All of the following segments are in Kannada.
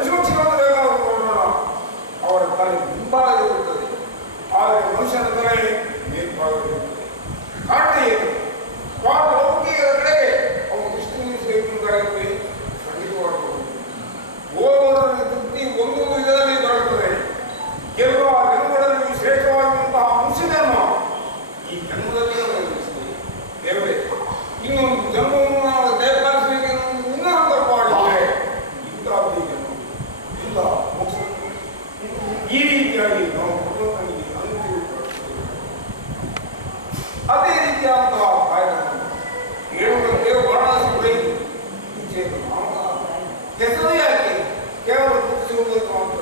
ಎಷ್ಟು ಈ ರೀತಿಯಾಗಿ ನಾವು ಭಗವಂತನಿಗೆ ಅನುಕೂಲ. ಅದೇ ರೀತಿಯಾದಂತಹ ಕಾಯಕವನ್ನು ಹೇಳುವಂತೆ ವಾರಣಾಸಿ ಬೆಳೆಯಿತು. ಹೆಸರು ಯಾಕೆ ಕೇವಲ ಗುರುತಿಸುವುದಕ್ಕೆ ಮಾತ್ರ.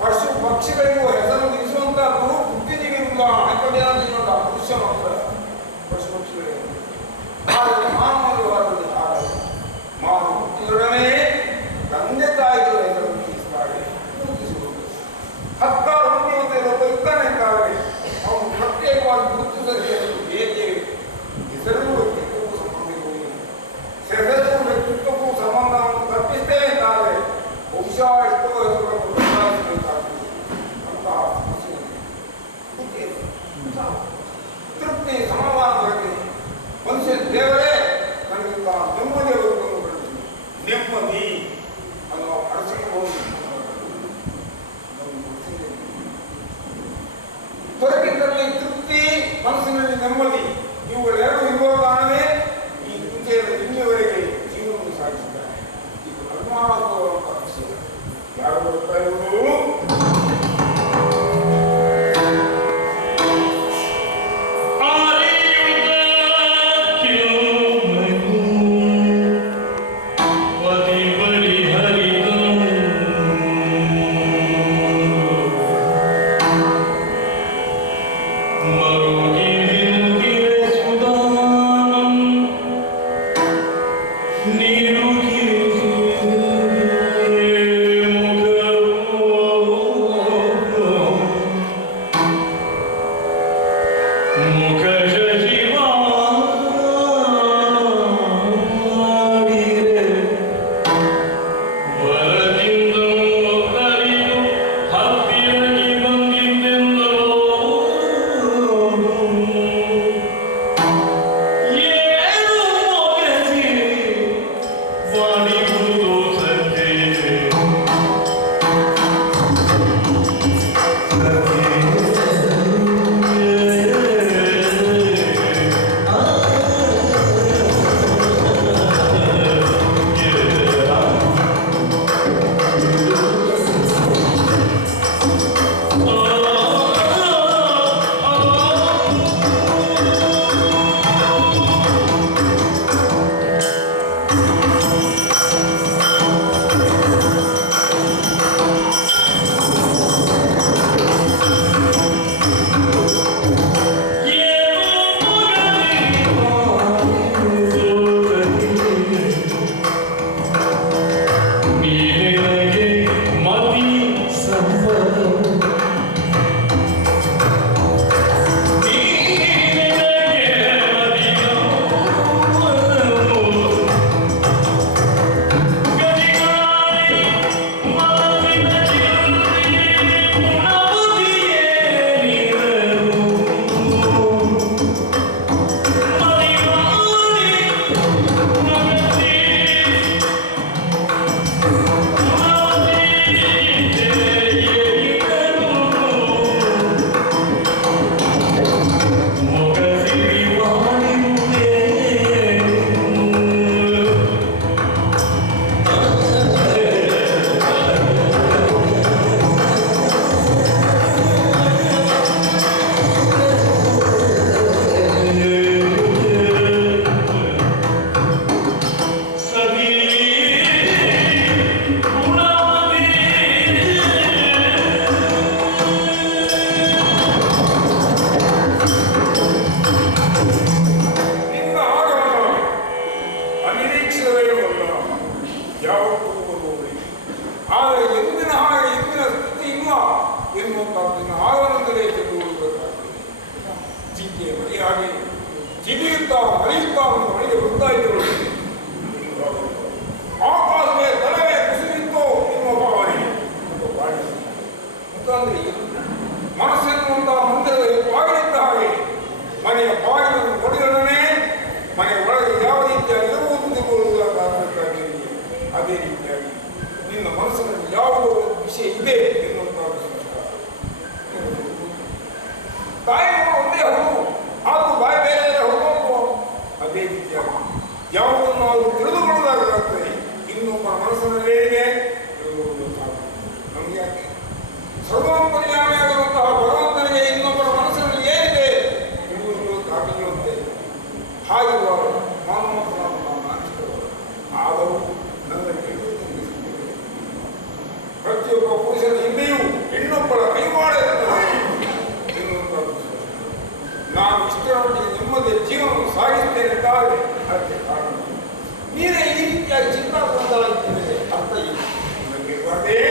ಪಶು ಪಕ್ಷಿಗಳಿಗೂ ಹೆಸರು ತಿಳಿಸುವಂತಹದ್ದು ಬುದ್ಧಿಜೀವಿಗಳ ಅಣಕಡೆಯಾದ ಪುರುಷ ಮಾತ್ರ ಪಶು ಪಕ್ಷಿಗಳಿಗೆ. ಆದರೆ ಮಾನವರಲ್ಲಿ ಹಾಗೆ ಮಾನವ ಬುದ್ಧಿಯೊಡನೆ ತಂದೆ ತಾಯಿಗಳ ಹೆಸರನ್ನು ತಿಳಿಸುತ್ತಾರೆ, ಗುರುತಿಸುವುದು. 10 ಮಂದಿ ಇದ್ದಾನೆ ಅಂತಾದರೆ ಅವನು ಪ್ರತ್ಯೇಕವಾಗಿ ಗುರುತಿಸದೆ ಹೇಗೆ ಹೆಸರಿಗೂ ವ್ಯಕ್ತಿತ್ವಕ್ಕೂ ಸಂಬಂಧ ಇರುವುದಿಲ್ಲ. ಹೆಸರಿಗೂ ವ್ಯಕ್ತಿತ್ವಕ್ಕೂ ಸಂಬಂಧವನ್ನು ತಪ್ಪಿಸ್ತೇವೆ ಅಂತಾದರೆ ಬಹುಶಃ ಎಷ್ಟೋ ಹೆಸರುಗಳನ್ನು ಬದಲಾಯಿಸಬೇಕಾಗುತ್ತದೆ. ಅಂತಹ ತೃಪ್ತಿ ಸಮಾಧಾನವಾಗಿ ಮನುಷ್ಯ ದೇವರೇ ನನಗಿಂತ ನೆಮ್ಮದಿಯ ಬದುಕನ್ನು ಬೆಳೆಸಿ ನೆಮ್ಮದಿ ಅನ್ನೋ ಅರಸಿಕೊಂಡು ದೊರಕಿದ್ದಲ್ಲಿ ತೃಪ್ತಿ, ಮನಸ್ಸಿನಲ್ಲಿ ನೆಮ್ಮದಿ, ಇವುಗಳೆರಡು ಇರುವ ಕಾರಣವೇ ಈ ಮುಂಚೆಯಿಂದ ಇಲ್ಲಿಯವರೆಗೆ ಜೀವನವನ್ನು ಸಾಗಿಸಿದ್ದಾರೆ. ಇದು ಅನುಮಾನಾಸ್ಪದ ವಿಷಯ. ಯಾರು ಬರ್ತಾ ಇರುವುದು ಸರ್ವ ಹುಡುಕುವ ಪುರುಷನ ಹಿಂದೆಯೂ ಹೆಣ್ಣೊಬ್ಬಳ ಕೈವಾಡ ಇರುತ್ತದೆ ಎನ್ನುವಂಥದ್ದು. ನಾನು ಇಷ್ಟರ ಮಟ್ಟಿಗೆ ನೆಮ್ಮದಿಯ ಜೀವನವನ್ನು ಸಾಗಿಸ್ತೇನೆಂದಾದರೆ ಅದಕ್ಕೆ ಕಾರಣ ನೀನೇ ಈ ರೀತಿಯಾಗಿ ಚಿಂತಾಕ್ರಾಂತರಾಗಿದ್ದೇನೆ ಅರ್ಥ ಇಲ್ಲ. ನನಗೆ ಬರದೇ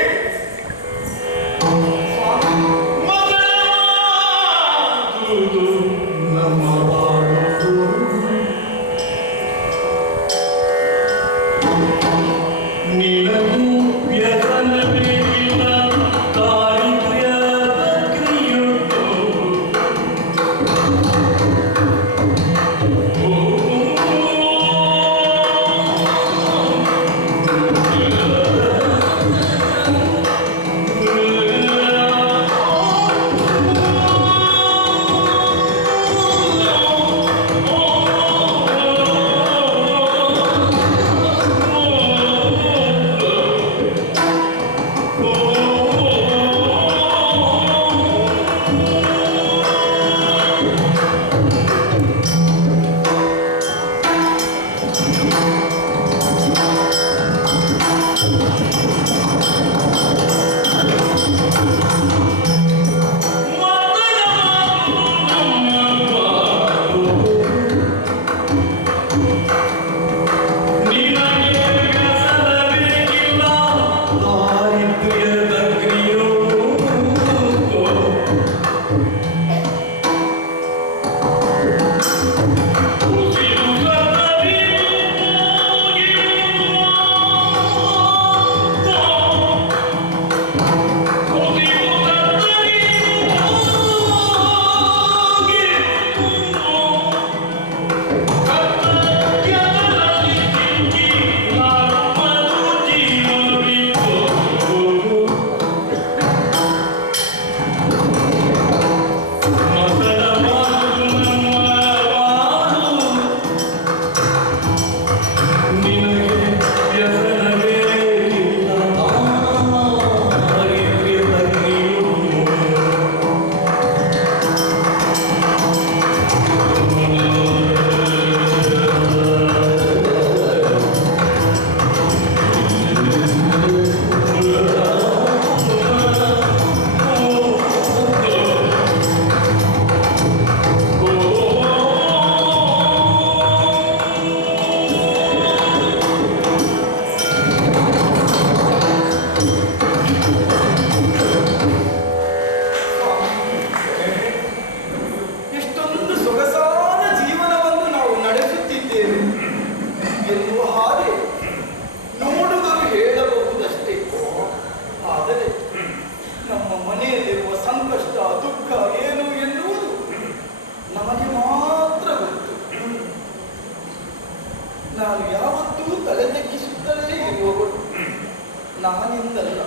ನಾನಿಂದಲ್ಲ,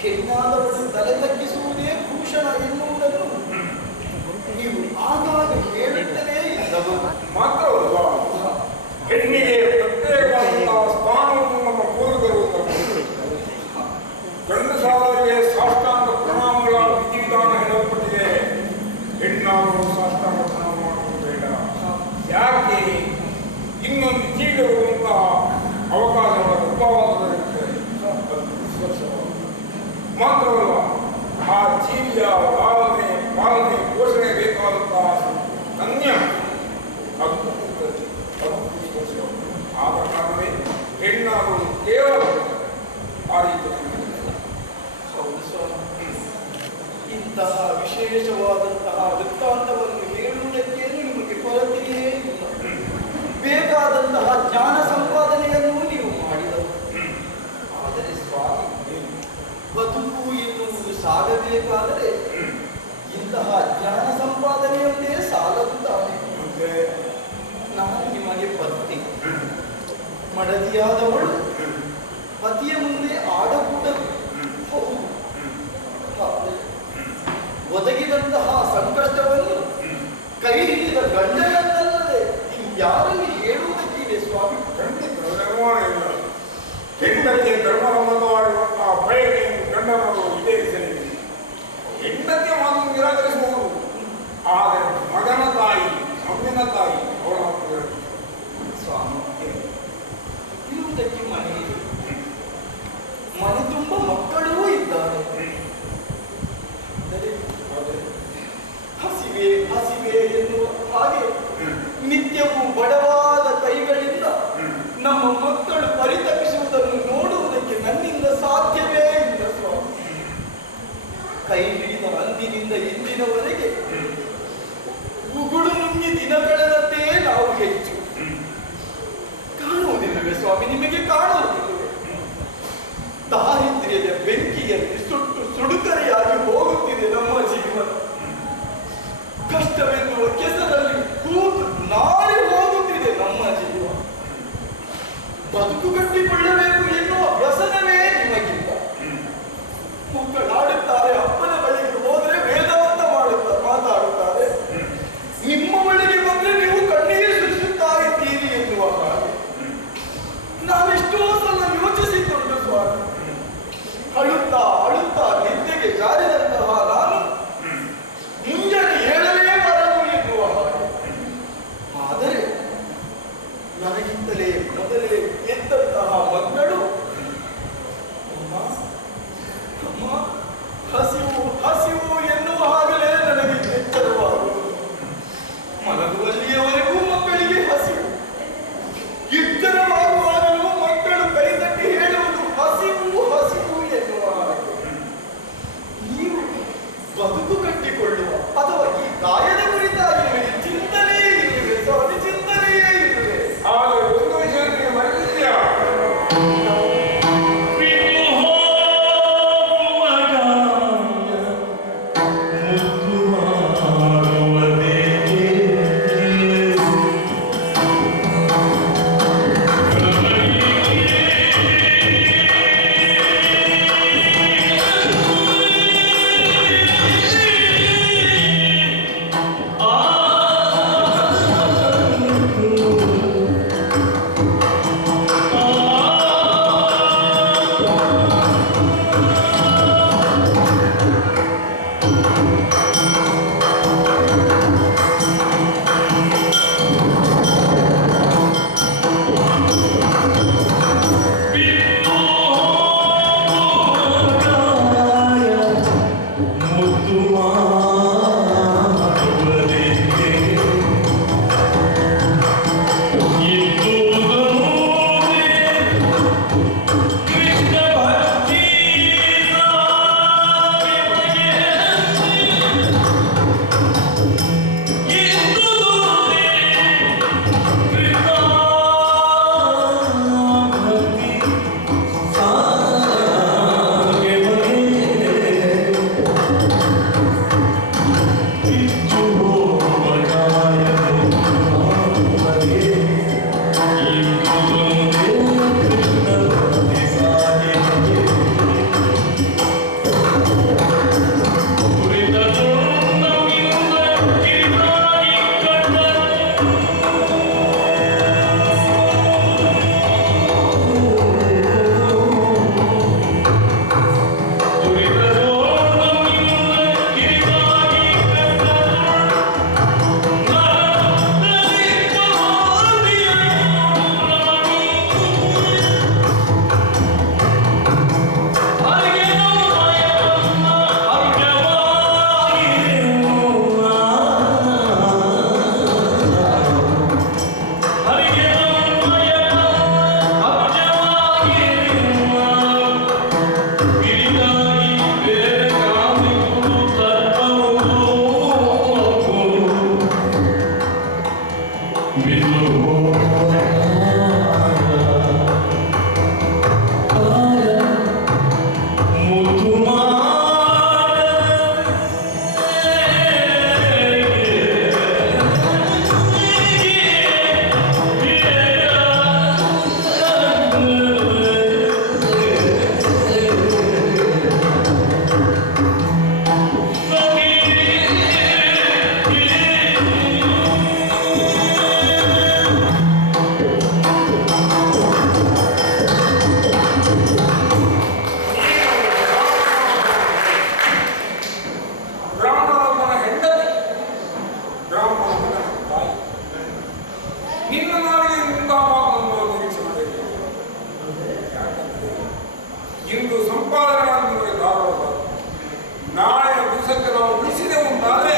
ಹೆಣ್ಣಾದವಳು ತಲೆ ತಗ್ಗಿಸುವುದೇ ಭೂಷಣ ಎನ್ನುವುದನ್ನು ನೀವು ಆಗಾಗ ಹೇಳುತ್ತಲೇ ಇದ್ದವರು. ಮಾತ್ರವಲ್ಲ, ಹೆಣ್ಣಿಗೆ ಪ್ರತ್ಯೇಕವಾದಂತಹ ಸ್ಥಾನವನ್ನು ನಮ್ಮ ಪೂರ್ವಕರು ಗಂಡಸಾದವರಿಗೆ ಸಾಷ್ಟಾಂಗ ಪ್ರಣಾಮಗಳ ವಿಧಿವಿಧಾನ ಹೇಳಲ್ಪಟ್ಟಿದೆ. ಹೆಣ್ಣಾದರೂ ಸಾಷ್ಟಾಂಗ ಪ್ರಣಾಮ ಮಾಡುವುದು ಬೇಡ. ಯಾಕೆ? ಇನ್ನೊಂದು ಜೀವಿಗೆ ಬರುವಂತಹ ಅವಕಾಶಗಳ ಉಪವಾಸವಿರುತ್ತದೆ. ಮಾತ್ರವಲ್ಲ, ಆ ಜೀವಿಯ ಪಾಲನೆ ಪೋಷಣೆ ಬೇಕಾದಂತಹ ಅನ್ಯ ಅದು ಆದ ಕಾರಣವೇ ಹೆಣ್ಣಾದರೂ ಕೇವಲ ಆ ರೀತಿ. ಹೌದು ಸ್ವಾಮಿ, ಇಂತಹ ವಿಶೇಷವಾದಂತಹ ವೃತ್ತಾಂತವನ್ನು ಹೇಳುವುದಕ್ಕೇನು ನಿಮಗೆ ಕೊರತೆಯೇ ಇಲ್ಲ. ಬೇಕಾದಂತಹ ಜ್ಞಾನ ಸಂಪಾದನೆಯನ್ನು ನೀವು ಮಾಡಿದರು. ಆದರೆ ಸ್ವಾಮಿ, ಬದುಕು ಎನ್ನುವುದು ಸಾಗಬೇಕಾದರೆ ಇಂತಹ ಜ್ಞಾನ ಸಂಪಾದನೆಯೊಂದೇ ಸಾಲದು ತಾನೆ. ನಾನು ನಿಮಗೆ ಪತ್ನಿ, ಮಡದಿಯಾದವಳು ಪತಿಯ ಮುಂದೆ ಆಡಕೂಡದು. ಹೌದು, ಒದಗಿದಂತಹ ಸಂಕಷ್ಟವನ್ನು ಕೈ ಹಿಡಿದ ಗಂಡನನ್ನಲ್ಲದೆ ಯಾರಲ್ಲಿ ಹೇಳುವುದಕ್ಕಿದೆ ಸ್ವಾಮಿ? ಖಂಡಿತ ನಿರ್ಮಾಣ ಇಲ್ಲ. ಹೆಂಡತಿಯ ಧರ್ಮಸಮ್ಮತವಾಗಿರುವಂತಹ ಬಯಕೆಯನ್ನು ಗಂಡನವರು ಈಡೇರಿಸಲಿದೆ. ಹೆಂಡತಿಯ ಮಾತು ನಿರಾಕರಿಸಬಹುದು, ಆದರೆ ಮಗನ ತಾಯಿ, ಮಗುವಿನ ತಾಯಿ ಅವಳ ಸ್ವಾಮಿ, ಇರುವುದಕ್ಕೆ ಮನೆ ಇದೆ, ಮನೆ ತುಂಬ ಮಕ್ಕಳೂ ಹಸಿವೆ ಹಸಿವೆ ಎನ್ನುವ ಹಾಗೆ ನಿತ್ಯವೂ ಬಡವಾದ ಕೈಗಳಿಂದ ನಮ್ಮ ಮಕ್ಕಳು ಪರಿತಪಿಸುವುದನ್ನು ನೋಡುವುದಕ್ಕೆ ನನ್ನಿಂದ ಸಾಧ್ಯವೇ ಇಲ್ಲ ಸ್ವಾಮಿ. ಕೈ ಹಿಡಿದ ಅಂದಿನಿಂದ ಇಂದಿನವರೆಗೆ ಉಗುಳು ನುಂಗಿ ದಿನ ಕಳೆದಂತೆ ನಾವು ಹೆಚ್ಚು ಕಾಣುವುದಿಲ್ಲವೇ ಸ್ವಾಮಿ? ನಿಮಗೆ ಕಾಣುವುದಿಲ್ಲವೇ? ದಾರಿದ್ರ್ಯದ ಬೆಂಕಿಯಲ್ಲಿ ಸುಟ್ಟು ಸುಡುಕರೆಯಾಗಿ ಹೋಗುತ್ತಿದೆ ನಮ್ಮ ಜೀವನ. ಕಷ್ಟವೆನ್ನುವ ಕೆಸರಲ್ಲಿ ಕೂತು ನಾರಿ ಹೋಗುತ್ತಿದೆ ನಮ್ಮ ಜೀವ. ಬದುಕು ಕಟ್ಟಿಕೊಳ್ಳಬೇಕು ಎನ್ನುವ ವ್ಯಸನವೇ ನಿಮಗಿಲ್ಲ. ಮಕ್ಕಳಾಡುತ್ತಾರೆ, ಅಪ್ಪನ ಬಳಿಗೆ ಹೋದರೆ ವೇದಾಂತ ಮಾತಾಡುತ್ತಾರೆ. ನಿಮ್ಮ ಬಳಿಗೆ ಬಂದ್ರೆ ನೀವು ಕಣ್ಣೀರು ಸುರಿಸುತ್ತಾ ಇದ್ದೀರಿ ಎನ್ನುವ ಹಾಗೆ ನಾವೆಷ್ಟೋ ಸಲ ಯೋಚಿಸಿಕೊಂಡು ಸ್ವಾಮಿ. ಅಳುತ್ತಾ ಅಳುತ್ತಾ ನಿದ್ದೆಗೆ ಜಾರಿದಂತಹ ನಾನು ಮುಂಜಾನೆ ಏಳಲೇಬಾರದು ಎನ್ನುವ ಹಾಗೆ. ಆದರೆ ನನಗಿಂತಲೇ ಮೊದಲೇ ಎದ್ದಂತಹ ಮಕ್ಕಳು ಅಮ್ಮ ಹಸಿವು ಹಸಿವು ಎನ್ನುವ ಹಾಗಲೇ ನನಗೆ ಎಚ್ಚರವಾಗುವುದು. ಮಲಗುವಲ್ಲಿಯವರೆಗೂ ಮಕ್ಕಳಿಗೆ ಹಸಿವು, ಎಚ್ಚರವಾಗುವಾಗಲೂ ಮಕ್ಕಳು ಕೈ ತಟ್ಟಿ ಹೇಳುವುದು ಹಸಿವು ಹಸಿವು ಎನ್ನುವ ಹಾಗೆ. ನೀವು ಬದುಕು ಕಟ್ಟಿಕೊಳ್ಳುವ ಅಥವಾ ಈ ಗಾಯದ ಕುರಿತಾಗಿ ನಿಮಗೆ ಚಿಂತನೆಯೇ ಇರುವೆ ಸ್ವಾಮಿ, ಚಿಂತನೆಯೇ ಇರುವೆ. ಆದರೆ ಒಂದು ವಿಷಯಕ್ಕೆ ಮರೆತಿದ್ಯಾ? ಇಂದು ಸಂಪಾದನೆ ಮಾಡಿದ ಧಾರವಾಡ ನಾಳೆ ದಿವಸಕ್ಕೆ ನಾವು ಉಳಿಸಿದೆವು ಅಂತಾದ್ರೆ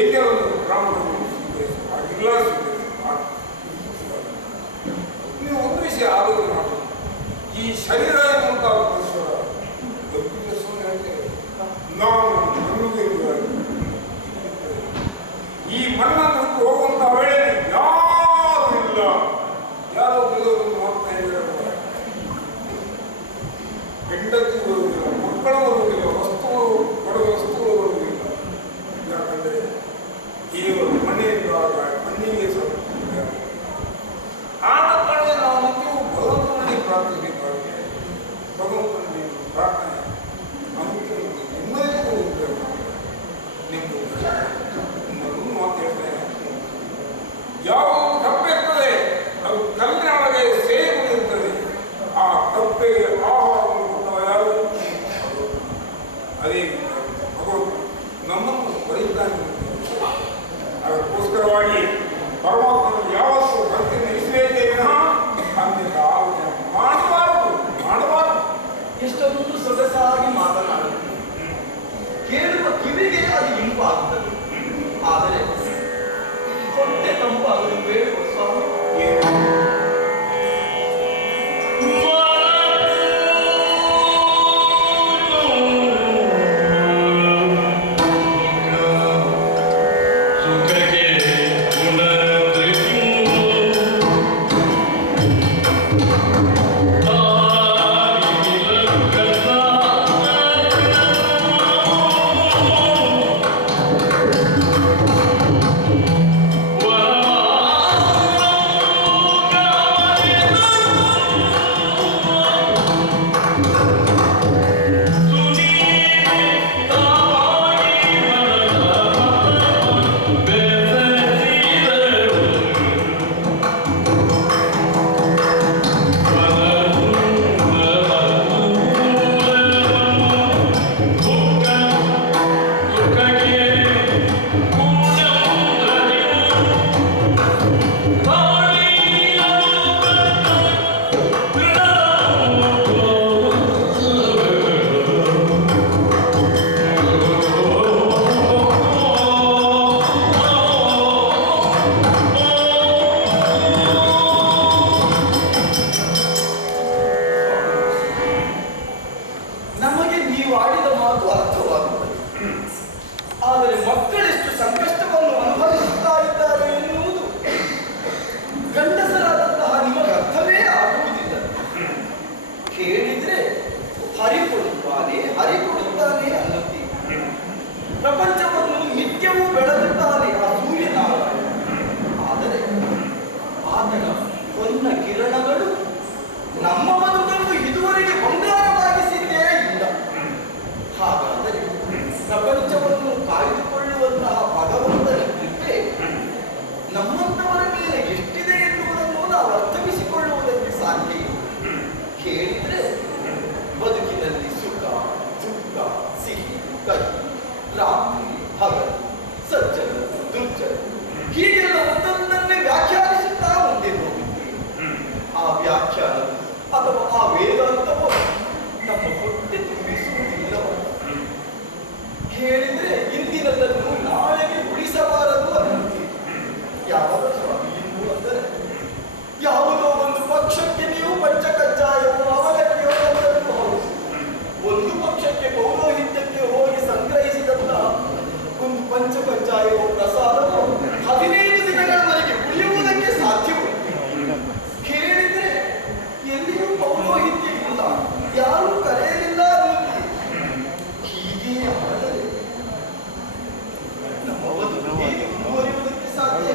ಎಲ್ಲರೂ ಬ್ರಾಹ್ಮಣರು ಹಾಗೆಲ್ಲ ನೀವು ಒಂದು ವಿಷಯ ಆಲೋಚನೆ ಮಾಡಿ, ಈ ಶರೀರ ಎನ್ನುವಂತಹ ಪರಿಸರ ನಾವು ನಮಗೆ ಈ ಮಣ್ಣನ್ನು ಹೋಗುವಂತಹ ವೇಳೆ ಯಾರು ಇಲ್ಲ, ಯಾರೋ ಕೆಲವರು ಮಾಡ್ತಾ ಇದ್ದಾರೆ. ಹೆಂಡತಿ ಬರುವುದಿಲ್ಲ, ಮಕ್ಕಳು ಬರುವುದಿಲ್ಲ, ವಸ್ತುಗಳು ಕೊಡುವ ವಸ್ತುಗಳು ಬರುವುದಿಲ್ಲ. ಯಾಕಂದರೆ ದೇವರು ಮನೆಯಿಂದಾಗ ಮಣ್ಣಿಗೆ ಸಮರ್ಪಿಸಿದ್ದಾರೆ. ಆದ ಕಾರಣ ನಾವು ನಿತ್ಯವೂ ಭಗವಂತನಲ್ಲಿ ಪ್ರಾರ್ಥಿಸಬೇಕಾಗಿದೆ. ಭಗವಂತನಲ್ಲಿ ಪ್ರಾರ್ಥನೆ ನಮಗೆ ನೆಮ್ಮದಿ ಕೊಡುತ್ತೇವೆ. ನಿಮ್ಮನ್ನು ಮಾತು ಹೇಳ್ತೇನೆ, ಯಾವ ಕಪ್ಪಿರ್ತದೆ ಅದು ಕಲ್ಲಿನೊಳಗೆ ಸೇರಿಕೊಂಡಿರ್ತದೆ. ಆ ಕಪ್ಪೆಗೆ ಆಹಾರವನ್ನು ಕೊಟ್ಟವ ಯಾರು? ಅದೇ ಭಗವಂತ ನಮ್ಮನ್ನು ಬರೀತಾನೆ. ಅದಕ್ಕೋಸ್ಕರವಾಗಿ ಪರಮಾತ್ಮನು ಯಾವತ್ತೂ ಭಕ್ತಿ ನಿಲ್ಲಿಸಬೇಕೇನೋ ಅಂತಿದ್ದ ಆಲೋಚನೆ ಮಾಡಬಾರದು. ಎಷ್ಟೊಂದು ಸೊಗಸಾಗಿ ಮಾತನಾಡುತ್ತದೆ, ಕೇಳುವ ಕಿವಿಗೆ ಅದು ಇಂಪಾಗುತ್ತದೆ. ಆದರೆ ಹೊಟ್ಟೆ ತಂಪಾಗಲು ಬೇಡುವ ಸ್ವಾಮಿ ಪ್ರಪಂಚವನ್ನು ನಿತ್ಯವೂ ಬೆಳಗುತ್ತಾನೆ ಆ ಸೂರ್ಯನಾರಾಯಣ. ಆದರೆ ಆತನ ಹೊನ್ನ ಕಿರಣಗಳು ನಮ್ಮ ಬದುಕನ್ನು ಇದುವರೆಗೆ ಬಂಗಾರವಾಗಿಸಿದ್ದೇ ಇಲ್ಲ. ಹಾಗಾದರೆ ಪ್ರಪಂಚವನ್ನು ಕಾಯ್ದುಕೊಳ್ಳುವಂತಹ ಭಗವಂತನ ಕೃಪೆ ನಮ್ಮಂತವರ ಮೇಲೆ ಎಷ್ಟಿದೆ ಎನ್ನುವುದನ್ನು ನಾವು ಅರ್ಥವಿಸಿಕೊಳ್ಳುವುದಕ್ಕೆ ಸಾಧ್ಯ ಇಲ್ಲ. ಕೇಳಿದ್ರೆ ಬದುಕಿನಲ್ಲಿ ಸುಖ ದುಃಖ, ಸಿಹಿ ಕಹಿ, ರಾತ್ರಿ ಹಗಲು, ಸಜ್ಜನ ದುರ್ಜನ, ಹೀಗೆಲ್ಲ ಒಂದೊಂದನ್ನೇ ವ್ಯಾಖ್ಯಾನಿಸುತ್ತಾ ಮುಂದೆ ಹೋಗುತ್ತೇವೆ. ಆ ವ್ಯಾಖ್ಯಾನ ಅಥವಾ ಆ ವೇದಾಂತವು ನಮ್ಮ ಹೊಟ್ಟೆ ತುಂಬಿಸುವುದಿಲ್ಲವ. ಕೇಳಿದ್ರೆ ಇಂದಿನದನ್ನು ನಾಳೆಗೆ ಉಳಿಸಬಾರದು ಅನ್ನುತ್ತೀವಿ. ಯಾವಾಗ ಸ್ವಾಮಿ ಎಂದು ಅಂದರೆ ಯಾವುದೋ ಒಂದು ಪಕ್ಷಕ್ಕೆ ನೀವು ಪಂಚಕಜ್ಜಾಯವೋ ಅವಲಕ್ಕಿಯೋ ಎಂದನ್ನು ಹೌದು, ಒಂದು ಪಕ್ಷಕ್ಕೆ ಪೌರೋಹಿತ್ಯಕ್ಕೆ ಹೋಗಿ ಸಂಗ್ರಹಿಸಿದಂತ ಒಂದು ಪಂಚಕಜ್ಜಾಯವೋ ಪ್ರಸಾದವೋ 15 ದಿನಗಳವರೆಗೆ ಉಳಿಯುವುದಕ್ಕೆ ಸಾಧ್ಯವಿಲ್ಲ. ಕೇಳಿದ್ರೆ ಎಲ್ಲಿಯೂ ಪೌರೋಹಿತ್ಯ ಇಲ್ಲ, ಯಾರೂ ಕರೆಯಲಿಲ್ಲ ಅನ್ನುತ್ತೀವಿ. ಹೀಗೆ ಆದರೆ ನಮ್ಮ ಬದುಕು ಹೇಗೆ ಮುಂದುವರಿಯುವುದಕ್ಕೆ ಸಾಧ್ಯ?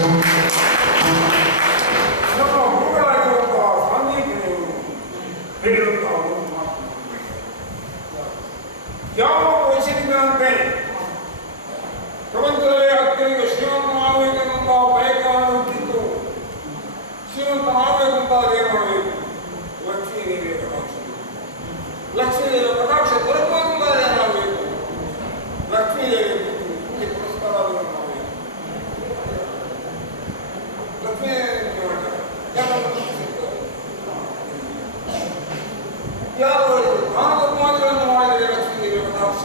ನಮ್ಮ ಗುರುಗಳಾಗಿರುವಂತಹ ಸಾಂದೀಪನಿಯವರು ಹೇಳಿರುವಂತಹ ಒಂದು ಮಾತು. ಯಾವ ವಯಸ್ಸಿನಿಂದಂತೆ ಪ್ರಪಂಚದಲ್ಲಿ ಅತ್ಯಂತ ಶ್ರೀಮಂತನಾಗಬೇಕೆನ್ನುವಂತಹ ಬಯಕೆಯನ್ನು ಹುಟ್ಟಿದ್ದು. ಶ್ರೀಮಂತನಾಗಬೇಕಂತಾದ್ರೆ ಏನು ಮಾಡಬೇಕು? ಲಕ್ಷ್ಮೀ ದೇವಿಯ ಕಟಾಕ್ಷ. ಲಕ್ಷ್ಮೀ ದೇವಿಯ ಕಟಾಕ್ಷ ದೊರಕಬೇಕಂತಾದ್ರೆ ಏನಾಗಬೇಕು? ಲಕ್ಷ್ಮೀ ದೇವಿಯ ಪೂಜೆ ಪುರಸ್ಕಾರ ಮಾಡಬೇಕು. ಲಕ್ಷ್ಮೀ ಯಾರು ಹೇಳಿದ್ರು? ನಾನು ಕರ್ಮಾದಿಗಳನ್ನು ಮಾಡಿದರೆ ಲಕ್ಷ್ಮೀ ದೇವಿಯ ಕಟಾಕ್ಷ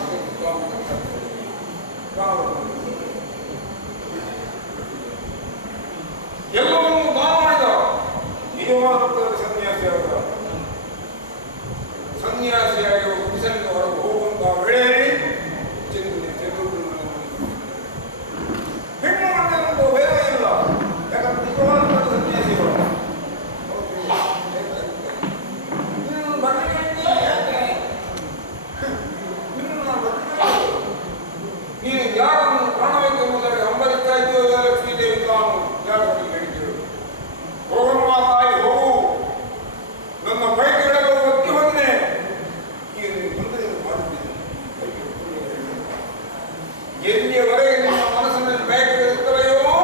ಎಲ್ಲವನ್ನೂ ದಾನ ಮಾಡಿದ ನಿಜವಾದ ಸನ್ಯಾಸಿಯಾದ ಸನ್ಯಾಸಿಯಾಗಿ ಗುಡಿಸಲಿಂದ ಹೊರಗೆ ಹೋಗುವಂತಹ ವೇಳೆಯಲ್ಲಿ ಹೆಣ್ಣು ಮಕ್ಕಳಂತೂ ಭೇದ ಇಲ್ಲ. ಯಾಕಂದ್ರೆ ನಿಜವಾದ ಸನ್ಯಾಸಿಗಳು ನೀನು ಯಾರನ್ನು ಕಾಣಬೇಕೆಂಬುದಾಗಿ ಹಂಬಲಿಸ್ತಾ ಇದ್ದೀಯೋ ಲಕ್ಷ್ಮೀ ದೇವಿ ತಾನು ಯಾರನ್ನು ಹೇಳಿದ್ದೇಳು. ಹೋಗಮ್ಮ ತಾಯಿ ಹೋಗು, ನನ್ನ ಬೈಕೆಳೆಗಳು ಒತ್ತಿ ಹೋಗಿದೆ. ಈಗ ನೀನು ಬಂದರೆ ಮಾಡುತ್ತೇನೆ. ಎಲ್ಲಿಯವರೆಗೆ ನಿಮ್ಮ ಮನಸ್ಸಿನಲ್ಲಿ ಬೈಕೆಗಳಿರುತ್ತವೆಯೋ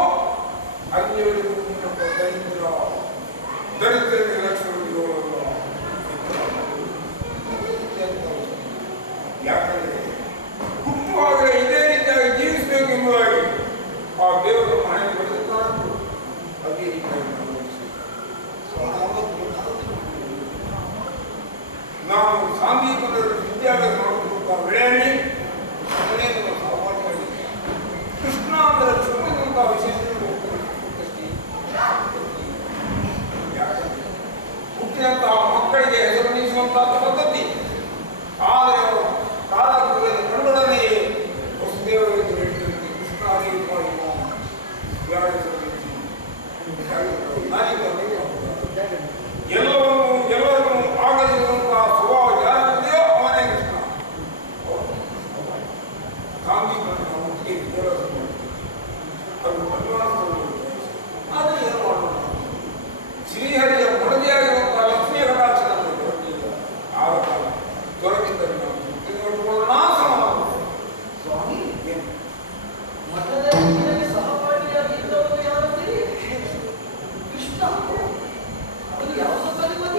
ಅಲ್ಲಿಯವರೆಗೂ ದರಿದ್ರರಿಗೆ ಲಕ್ಷ್ಮೀ ಯಾಕಂದ್ರೆ ಹುಟ್ಟುವಾಗಲೇ ಇದೇ ರೀತಿಯಾಗಿ ಜೀವಿಸಬೇಕೆಂಬುದಾಗಿ ಆ ದೇವರು ಮನೆಯಲ್ಲಿ ಬರೆದಿದ್ದಾರು. ಅದೇ ರೀತಿಯಾಗಿ ನಾವು ಸಾಂದೀಪದ ವಿದ್ಯಾಭ್ಯಾಸ ಮಾಡುತ್ತಿರುವಂತಹ ವೇಳೆಯಲ್ಲಿ ಕೃಷ್ಣ ಅಂದರೆ ಸುಮ್ಮನೆಂತಹ ವಿಶೇಷಗಳು ಹುಟ್ಟಿದಂತಹ ಮಕ್ಕಳಿಗೆ ಹೆಸರನ್ನಿಸುವಂತಹ ಪದ್ಧತಿ. ಆದರೆ ಅವರು ಕಾಲಕ್ರಮದಲ್ಲಿ ಕಣ್ಣೊಡನೆಯೇ ವಸುದೇವರಿಗೆ ಹೇಳಿದಂತೆ ಕೃಷ್ಣಾದೇವಿ ಎಲ್ಲರನ್ನು ಆಗಲಿರುವಂತಹ ಸ್ವಭಾವ ಯಾರಿದೆಯೋ ಅವನೇ ಕೃಷ್ಣ. ಗಾಂಧಿಗಳನ್ನು ಒಟ್ಟಿಗೆ ವಿದ್ಯಾಭ್ಯಾಸ ಅದು ಆದರೆ ಏನು ಮಾಡೋಣ? ಶ್ರೀಹರಿಯ ಮಡದಿಯಾಗಿರುವಂತಹ ಲಕ್ಷ್ಮಿಯ ಕಟಾಕ್ಷ ನಮಗೆ ದೊರಕಿಲ್ಲ. ಆದ ಕಾಲ ದೊರಕಿದ್ದರೆ ನಾವು ಸ್ವಾಮಿ, ಮಠದಲ್ಲಿ ನಿನಗೆ ಸಹಪಾಠಿಯಾಗಿದ್ದವರು ಯಾರಂತೆ? ಕೃಷ್ಣ. ಅವನು ಯಾವ ಸಂದರ್ಭದಲ್ಲಿ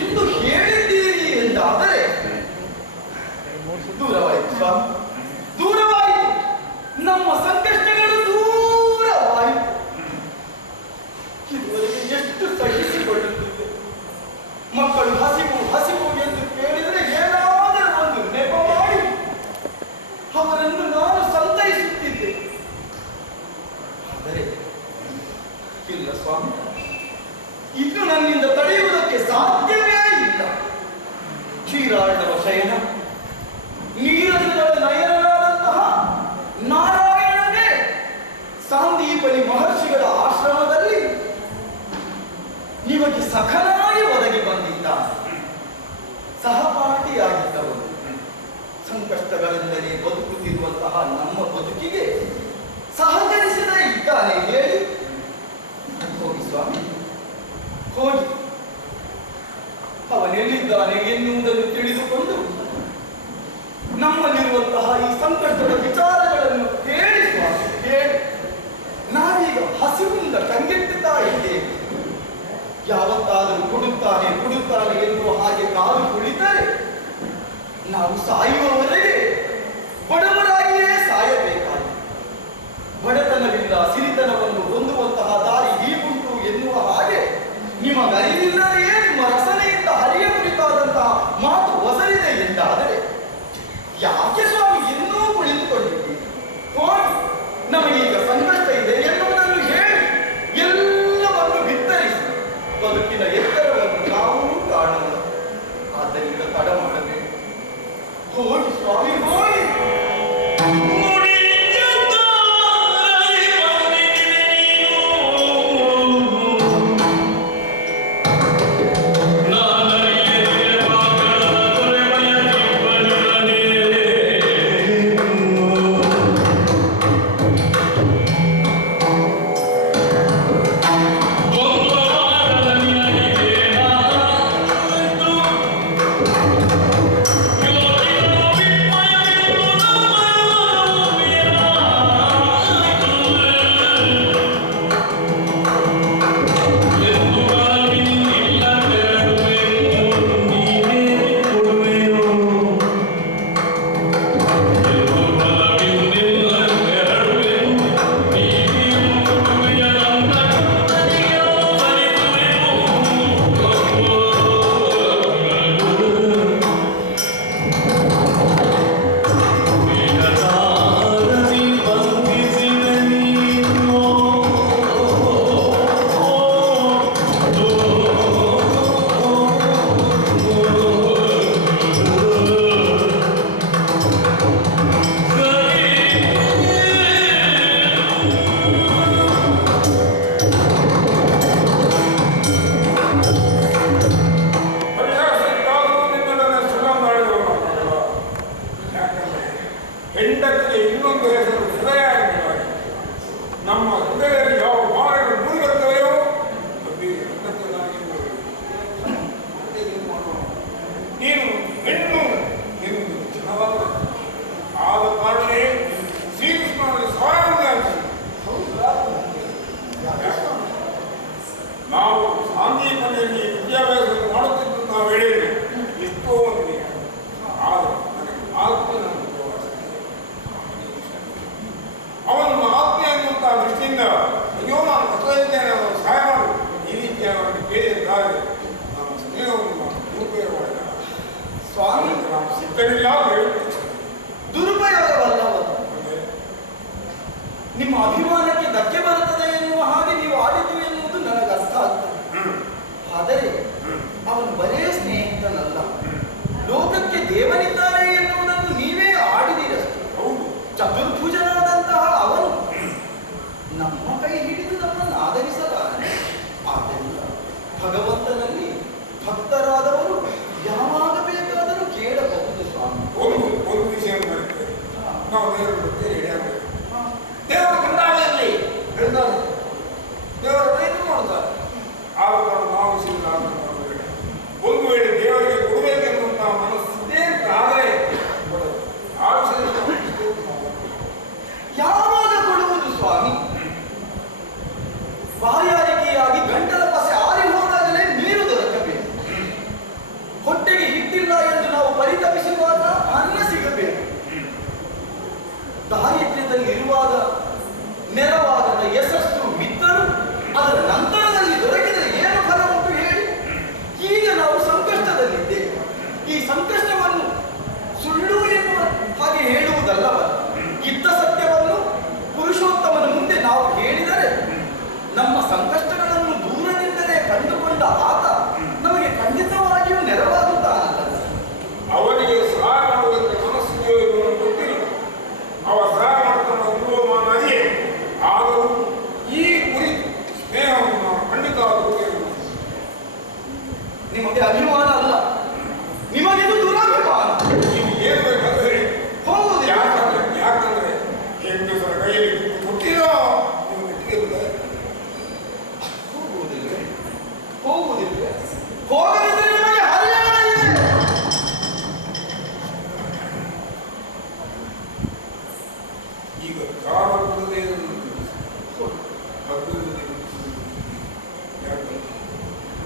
ಎಂದು ಹೇಳಿದ್ದೀರಿ ಎಂದಾದರೆ ದೂರವಾಯಿತು ಸ್ವಾಮಿ, ದೂರವಾಯಿತು. ನಮ್ಮ ಸಂಕಷ್ಟಗಳು ದೂರವಾಯಿತು. ಇದುವರೆಗೆ ಎಷ್ಟು ಸಹಿಸಿಕೊಳ್ಳುತ್ತಿದ್ದೆ. ಮಕ್ಕಳು ಹಸಿವು ಹಸಿವು ಎಂದು ಕೇಳಿದರೆ ಏನಾದರೂ ಒಂದು ನೆಪ ಮಾಡಿ ಅವರನ್ನು ನಾನು ಸಂತೈಸುತ್ತಿದ್ದೆ. ಆದರೆ ಇಲ್ಲ ಸ್ವಾಮಿ, ಇನ್ನು ನನ್ನಿಂದ ತಡೆಯುವುದಕ್ಕೆ ಸಾಧ್ಯವೇ ಇಲ್ಲ. ಕ್ಷೀರಾರ್ಣವ ಶಯನ, ನೀರಜಗಳ ನಯನನಾದಂತಹ ನಾರಾಯಣನೇ ಸಾಂದೀಪನಿ ಮಹರ್ಷಿಗಳ ಆಶ್ರಮದಲ್ಲಿ ನಿಮಗೆ ಸಖನಾಗಿ ಒದಗಿ ಬಂದಿದ್ದಾನೆ. ಸಹಪಾಠಿಯಾಗಿದ್ದವನು. ಸಂಕಷ್ಟಗಳಿಂದಲೇ ಬದುಕುತ್ತಿರುವಂತಹ ನಮ್ಮ ಬದುಕಿಗೆ ಸಹಕರಿಸದೇ ಇದ್ದಾನೆ ಹೇಳಿ. ಹೋಗಿ ಸ್ವಾಮಿ, ಹೋಗಿ ಅವನೆಲ್ಲಿದ್ದಾನೆ ಎನ್ನುವುದನ್ನು ತಿಳಿದುಕೊಂಡು ನಮ್ಮಲ್ಲಿರುವಂತಹ ಈ ಸಂಕಷ್ಟದ ವಿಚಾರಗಳನ್ನು ಹೇಳಿ ಸ್ವಾಮಿ, ಹೇಳಿ. ನಾವೀಗ ಹಸಿವಿನಿಂದ ಕಂಗೆಟ್ಟುತ್ತಾ ಇದ್ದೇವೆ. ಯಾವತ್ತಾದರೂ ಕೊಡುತ್ತಾನೆ ಕೊಡುತ್ತಾನೆ ಎನ್ನುವ ಹಾಗೆ ಕಾಲು ಕುಳಿತರೆ ನಾವು ಸಾಯುವವರೆಗೆ ಬಡವರಾಗಿಯೇ ಸಾಯಬೇಕಾಗಿದೆ. ಬಡತನವಿಲ್ಲ ಸಿರಿತನವನ್ನು ಹೊಂದುವಂತಹ ದಾರಿ ಹೀಗುಂಟು ಎನ್ನುವ ಹಾಗೆ ನಿಮಗರಿವಿಲ್ಲದೆಯೇ ನಿಮ್ಮ ರಸನೆಯಿಂದ ಹರಿಯ ಕುರಿತಾದಂತಹ ಮಾತು ಹೊಸರಿದೆ ಎಂದಾದರೆ ಯಾಕೆ ಸ್ವಾಮಿ ಇನ್ನೂ ಕುಳಿತುಕೊಂಡಿದ್ದೀರಿ? ಹೋಗಿ, ನಮಗೀಗ ಸಂಕಷ್ಟ ಇದೆ ಎನ್ನುವುದನ್ನು ಹೇಳಿ ಎಲ್ಲವನ್ನು ಬಿತ್ತರಿಸಿ ಬದುಕಿನ ಎತ್ತರವನ್ನು ನಾವು ಕಾಣೋಣ. ಆದ್ದರಿಂದ ತಡ ಮಾಡಬೇಕು. ಹೋಗಿ ಸ್ವಾಮಿ, ಹೋಗಿ. ಸ್ವಾಮಿ, ದುರುಪಯೋಗವಲ್ಲವಲ್ಲ. ನಿಮ್ಮ ಅಭಿಮಾನಕ್ಕೆ ಧಕ್ಕೆ ಬರುತ್ತದೆ ಎನ್ನುವ ಹಾಗೆ ನೀವು ಆಡಿತು ಎನ್ನುವುದು ನನಗೆ ಅರ್ಥ ಆಗ್ತದೆ. ಆದರೆ ಅವನು ಬರೇ ಸ್ನೇಹಿತನಲ್ಲ, ಲೋಕಕ್ಕೆ ದೇವರಿದ್ದಾರೆ ಎನ್ನುವುದನ್ನು ನೀವೇ ಆಡಿದಿರಷ್ಟು. ಚತುರ್ಭುಜನಾದಂತಹ ಅವನು ನಮ್ಮ ಕೈ ಹಿಡಿದು ನಮ್ಮನ್ನು ಆಧರಿಸಲಾರೆ. ಆದ್ದರಿಂದ ಭಗವಂತನಲ್ಲಿ ಭಕ್ತರಾದವರು ಯಾವಾಗ ಬೇಕಾದರೂ ಕೇಳಬಹುದು ಸ್ವಾಮಿ. ಒಂದು ವಿಷಯ ನಾವು ದೇವರು ಕಂಡಾಳೆಯಲ್ಲಿ ಹೇಳ್ತಾರೆ, ದೇವರು ಏನು ಮಾಡ್ತಾರೆ. ಆದ ಕಾರಣ ನಾವು ಒಂದು ವೇಳೆ ದೇವರಿಗೆ ಕೊಡಬೇಕೆನ್ನುವಂತಹ ಮನಸ್ಸಿದೆ ಆದರೆ ಆ ವಿಷಯ ಯಾವಾಗ ಕೊಡುವುದು ಸ್ವಾಮಿ? ಬಾಯಾರಿಕೆಯಾಗಿ ಗಂಟಲ ಪಸೆ ಆರಿ ಹೋದಾಗಲೇ ನೀರು ದೊರಕಬೇಕು.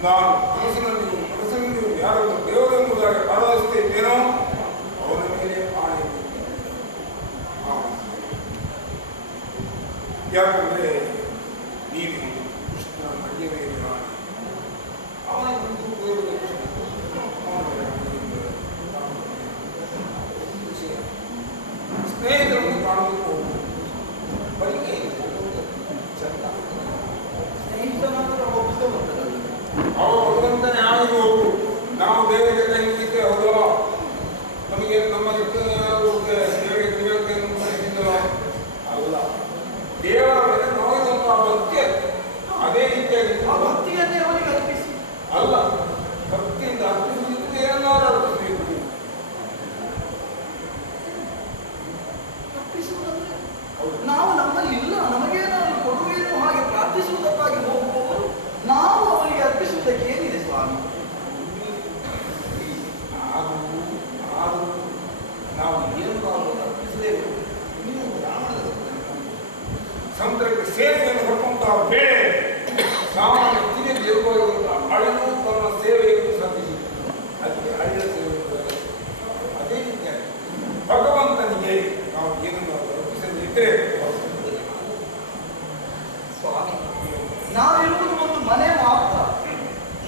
ನಾನು ಮನಸ್ಸಿನಲ್ಲಿ ಯಾರನ್ನು ದೇವರೆಂಬುದಾಗಿ ಆರಾಧಿಸುತ್ತೇನೋ ಅವನ ಮೇಲೆ ಆಣೆ ಯಾಕಂದ್ರೆ ನೀನು ಕೃಷ್ಣ ಅಡಿಯ ಮೇಲೆ ಆಣೆ ಅವನ ಸ್ನೇಹಿತರನ್ನು ಕಾಣೋದಕ್ಕೆ ಹೋಗುವುದು ಬರಿಗೆ ಚಂದ ಸ್ನೇಹಿತನಾದರೂ ಅವ ಭಗವಂತನೇ ಆಗಿ ಹೋಗು ನಾವು ದೇವರಿಗೆ ಕೈ ಮುಗಿತೆ ಹೌದಲ್ಲ ನಮಗೆ ನಮ್ಮ ದೇವರಿಗೆ ಅಲ್ಲ ದೇವರ ಮೇಲೆ ನೋಡಿದಂತಹ ಭಕ್ತಿ ಅದೇ ರೀತಿಯಾಗಿ ಆ ಭಕ್ತಿಯನ್ನೇ ಅವರಿಗೆ ಅರ್ಪಿಸಿ ಅಲ್ಲ ಭಕ್ತಿಯಿಂದ ಅರ್ಪಿಸುವುದು ಏನಾದ್ರು ಅರ್ಪಿಸಬೇಕು ಅರ್ಪಿಸುವುದಂದ್ರೆ ನಾವು ನಮ್ಮಲ್ಲಿ ಇಲ್ಲ ನಮಗೆ ನಾವು ಕೊಡುವೇನು ಹಾಗೆ ಪ್ರಾರ್ಥಿಸುವುದಕ್ಕಾಗಿ ಹೋಗುವವರು ನಾವು ಅವರಿಗೆ ಅರ್ಪಿಸುವುದಕ್ಕೆ ಏನಿದೆ ಸ್ವಾಮಿ ನಾವು ಏನು ಅರ್ಪಿಸಲೇಬೇಕು ನೀವು ಬ್ರಾಹ್ಮಣರು ಸಂತರಿಗೆ ಸೇವೆಯನ್ನು ಹೊರಕೊಂಡಾಗ ಬೇಳೆ ಸಾಮಾನ್ಯ ತಿಳಿ ದೇವರುವಂತ ಅಳಿಲು ತನ್ನ ಸೇವೆಯನ್ನು ಸಲ್ಲಿಸಿದರು ಅದಕ್ಕೆ ಅಳಿಲ ಸೇವೆ ಅದೇ ರೀತಿಯಾಗಿ ಭಗವಂತನಿಗೆ ನಾವು ಏನನ್ನು ಅರ್ಪಿಸಲಿದ್ದರೆ ಸ್ವಾಮಿ ನಾವಿರುವುದು ಒಂದು ಮನೆ ಮಾತ್ರ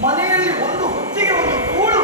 ಮನೆಯಲ್ಲಿ ಒಂದು ಹೊತ್ತಿಗೆ ಒಂದು ಕೂಡು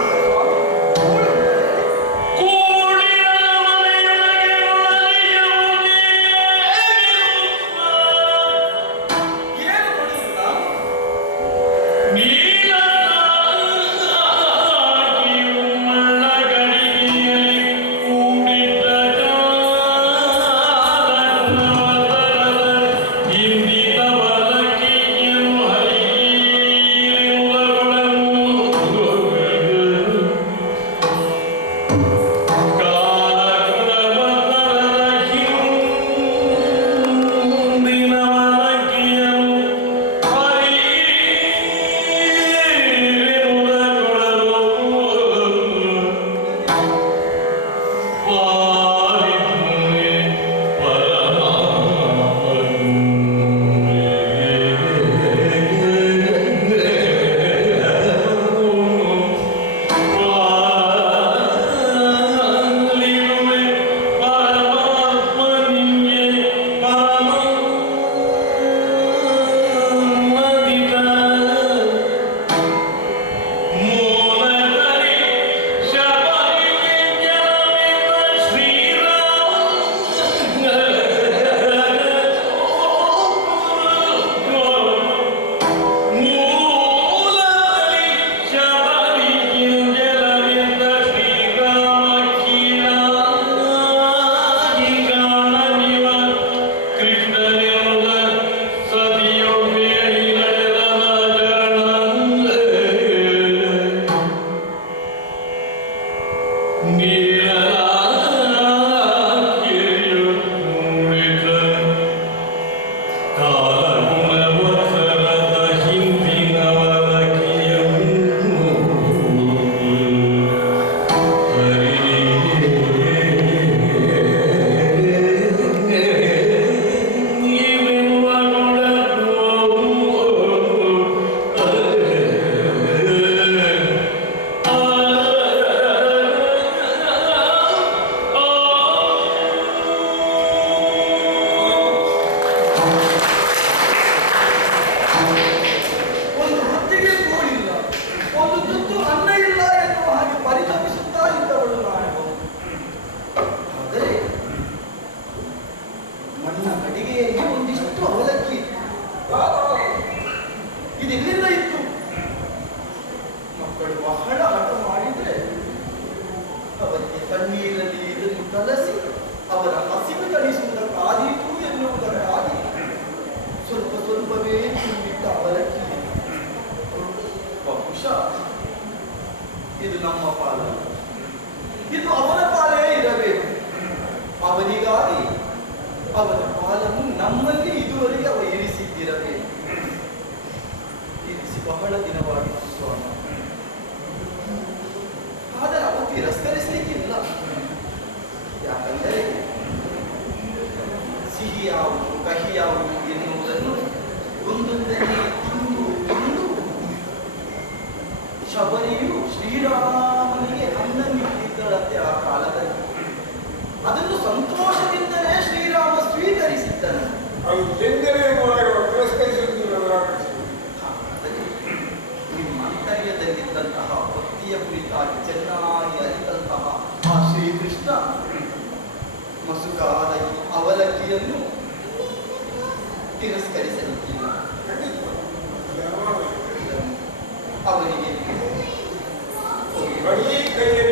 ಕೃಷ್ಣ ಮಸುಕಾದ ಈ ಅವಲಕ್ಕಿಯನ್ನು ತಿರಸ್ಕರಿಸಲಿಕ್ಕಿಲ್ಲ. ಖಂಡಿತ ಅವನಿಗೆ ಬರೀ ಕೈಯಲ್ಲಿ